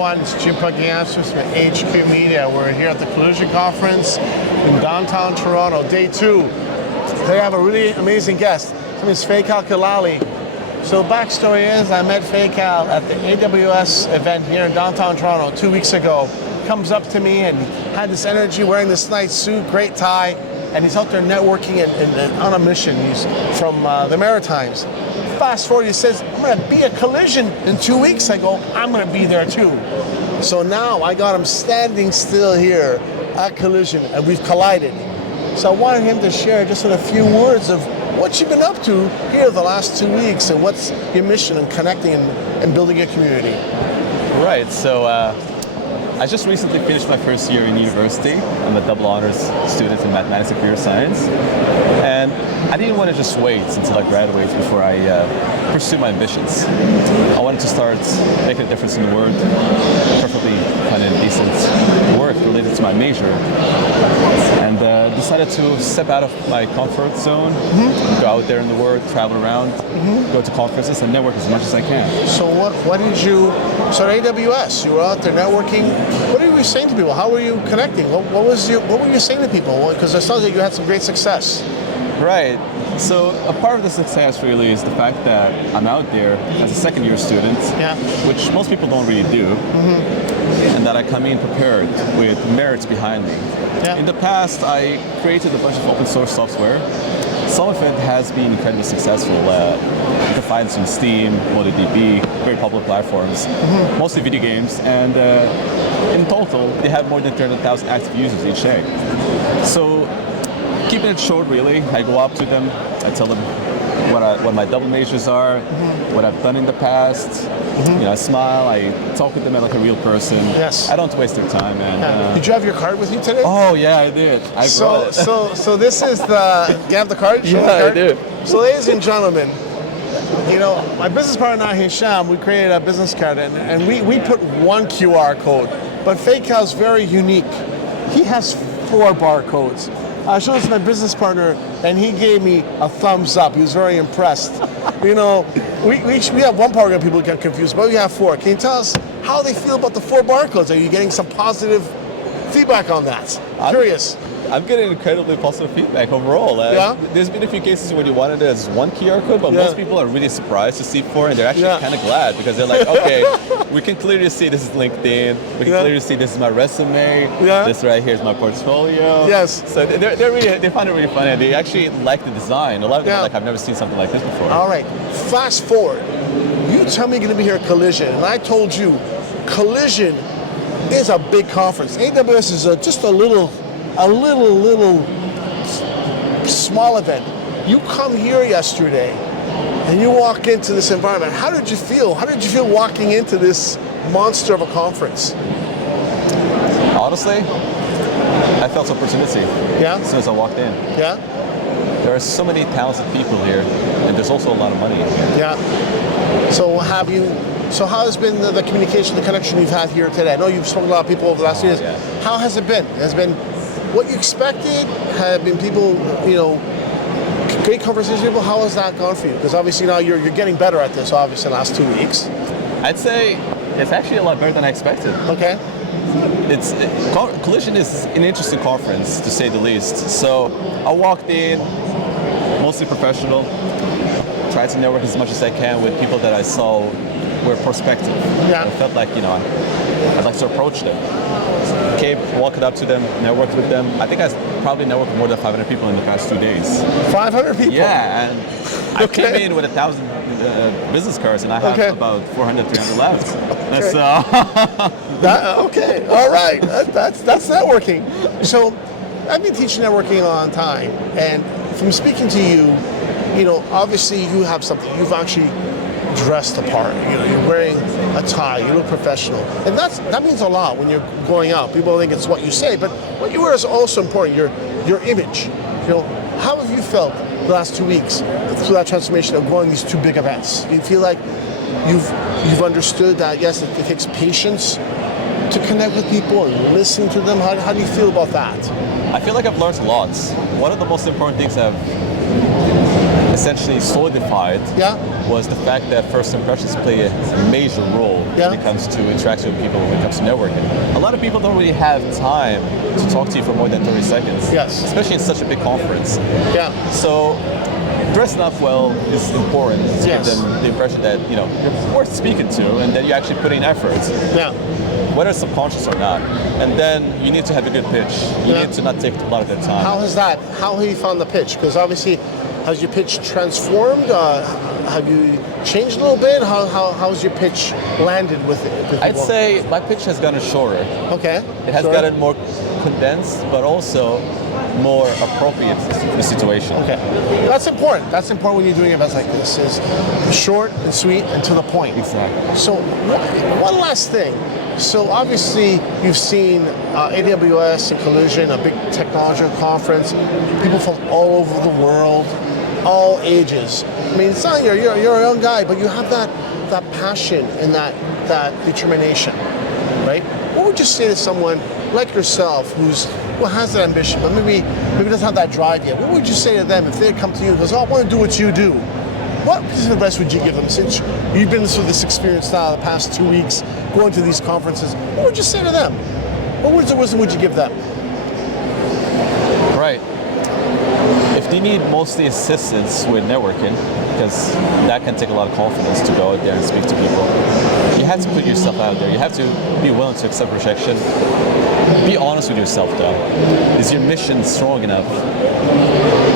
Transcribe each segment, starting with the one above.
everyone. It's Jim Pugliasis from HQ Media. We're here at the Collision Conference in downtown Toronto, day 2. Today I have a really amazing guest. His name is Faycal Kilali. So backstory is I met Faycal at the AWS event here in downtown Toronto 2 weeks ago. Comes up to me and had this energy, wearing this nice suit, great tie, and he's out there networking and on a mission. He's from the Maritimes. Fast forward, he says, I'm going to be at Collision in 2 weeks. I go, I'm going to be there too. So now I got him standing still here at Collision, and we've collided. So I wanted him to share just a few words of what you've been up to here the last 2 weeks, and what's your mission in connecting and building a community. Right, so I just recently finished my first year in university. I'm a double honors student in mathematics and computer science. And I didn't want to just wait until I graduate before I pursue my ambitions. I wanted to start making a difference in the world, preferably kind of decent work related to my major. And decided to step out of my comfort zone, go out there in the world, travel around, go to conferences and network as much as I can. So what did you, so at AWS, you were out there networking. What were you saying to people? How were you connecting? What were you saying to people? Because it sounds like you had some great success. Right. So a part of the success really is the fact that I'm out there as a second year student, which most people don't really do, and that I come in prepared with merits behind me. In the past, I created a bunch of open source software. Some of it has been incredibly successful. You can find some Steam, MongoDB, very popular platforms, mostly video games, and in total, they have more than 300,000 active users each day. So, keeping it short, really, I go up to them, I tell them what my double majors are, what I've done in the past. You know, I smile, I talk with them like a real person. Yes. I don't waste their time. And, did you have your card with you today? Oh yeah, I did. I brought it. So this is the. You have the card? Yeah, I do. So, ladies and gentlemen, you know, my business partner Hisham, we created a business card, and we put one QR code, but Faycal's very unique. He has 4 barcodes. I showed this to my business partner, and he gave me a thumbs up. He was very impressed. You know, we have one program people get confused, but we have 4. Can you tell us how they feel about the 4 barcodes? Are you getting some positive feedback on that? I'm curious. I'm getting incredibly positive feedback overall. There's been a few cases where you wanted it as 1 QR code, but most people are really surprised to see 4, and they're actually kind of glad because they're like, okay, we can clearly see this is LinkedIn, we can clearly see this is my resume, this right here is my portfolio. Yes. So they find it really funny, and they actually like the design. A lot of them are like, I've never seen something like this before. All right, fast forward. You tell me you're going to be here at Collision, and I told you, Collision is a big conference. AWS is just a little small event. You come here yesterday and you walk into this environment. How did you feel? How did you feel walking into this monster of a conference? Honestly, I felt opportunity as soon as I walked in. There are so many talented people here, and there's also a lot of money in here. So how has been the communication, the connection you've had here today? I know you've spoken to a lot of people over the last years. How has it been? Has it been what you expected? Have been people, you know, great conversations with people? How has that gone for you? Because obviously now you're getting better at this, obviously, in the last 2 weeks. I'd say it's actually a lot better than I expected. Okay. Collision is an interesting conference, to say the least. So I walked in, mostly professional, tried to network as much as I can with people that I saw were prospective. I felt like, you know, I'd like to approach them. Came, walked up to them, networked with them. I think I probably networked with more than 500 people in the past 2 days. 500 people? Yeah, and I came in with 1,000 business cards, and I have about 400, 300 left. Okay, all right, that's networking. So I've been teaching networking a long time, and from speaking to you, you know, obviously you have something, you've actually dressed the part. You know, you're wearing a tie, you look professional. And that means a lot when you're going out. People think it's what you say, but what you wear is also important, your image. You know, how have you felt the last 2 weeks through that transformation of going these 2 big events? Do you feel like you've understood that, yes, it takes patience to connect with people and listen to them? How do you feel about that? I feel like I've learned a lot. One of the most important things I've essentially solidified was the fact that first impressions play a major role when it comes to interacting with people, when it comes to networking. A lot of people don't really have time to talk to you for more than 30 seconds, especially in such a big conference. So dressing up well is important to give them the impression that you're worth speaking to, and that you're actually putting in effort, whether subconscious or not. And then you need to have a good pitch. You need to not take a lot of their time. How have you found the pitch? Because obviously, has your pitch transformed? Have you changed a little bit? How's your pitch landed with it? I'd say my pitch has gotten shorter. Okay. It has gotten more condensed, but also more appropriate for the situation. Okay. That's important. That's important when you're doing events like this, is short and sweet and to the point. Exactly. So one last thing. So obviously you've seen AWS and Collision, a big technology conference, people from all over the world, all ages. I mean, it's not you're a young guy, but you have that passion and that determination, right? What would you say to someone like yourself who has that ambition, but maybe doesn't have that drive yet? What would you say to them if they come to you and goes, "Oh, I want to do what you do"? What piece of advice would you give them, since you've been through this experience now the past 2 weeks, going to these conferences? What would you say to them? What words of wisdom would you give them? Right. If they need mostly assistance with networking, because that can take a lot of confidence to go out there and speak to people, you have to put yourself out there. You have to be willing to accept rejection. Be honest with yourself, though. Is your mission strong enough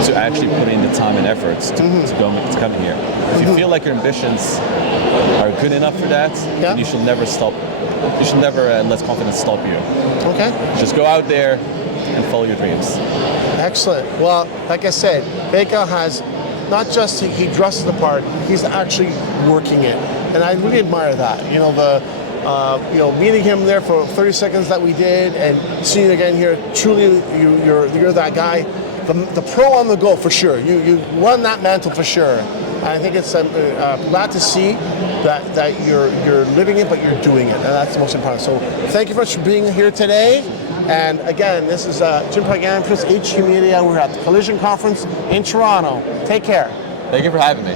to actually put in the time and effort to come here? If you feel like your ambitions are good enough for that, then you should never stop. You should never let confidence stop you. Okay. Just go out there and follow your dreams. Excellent. Well, like I said, Faycal has not just he dresses the part, he's actually working it, and I really admire that. Meeting him there for 30 seconds that we did, and seeing you again here. Truly, you're that guy, the pro on the go for sure. You won that mantle for sure. And I think it's glad to see that you're living it, but you're doing it, and that's the most important. So thank you very much for being here today. And again, this is Jim Pagampus, HQ Media. We're at the Collision Conference in Toronto. Take care. Thank you for having me.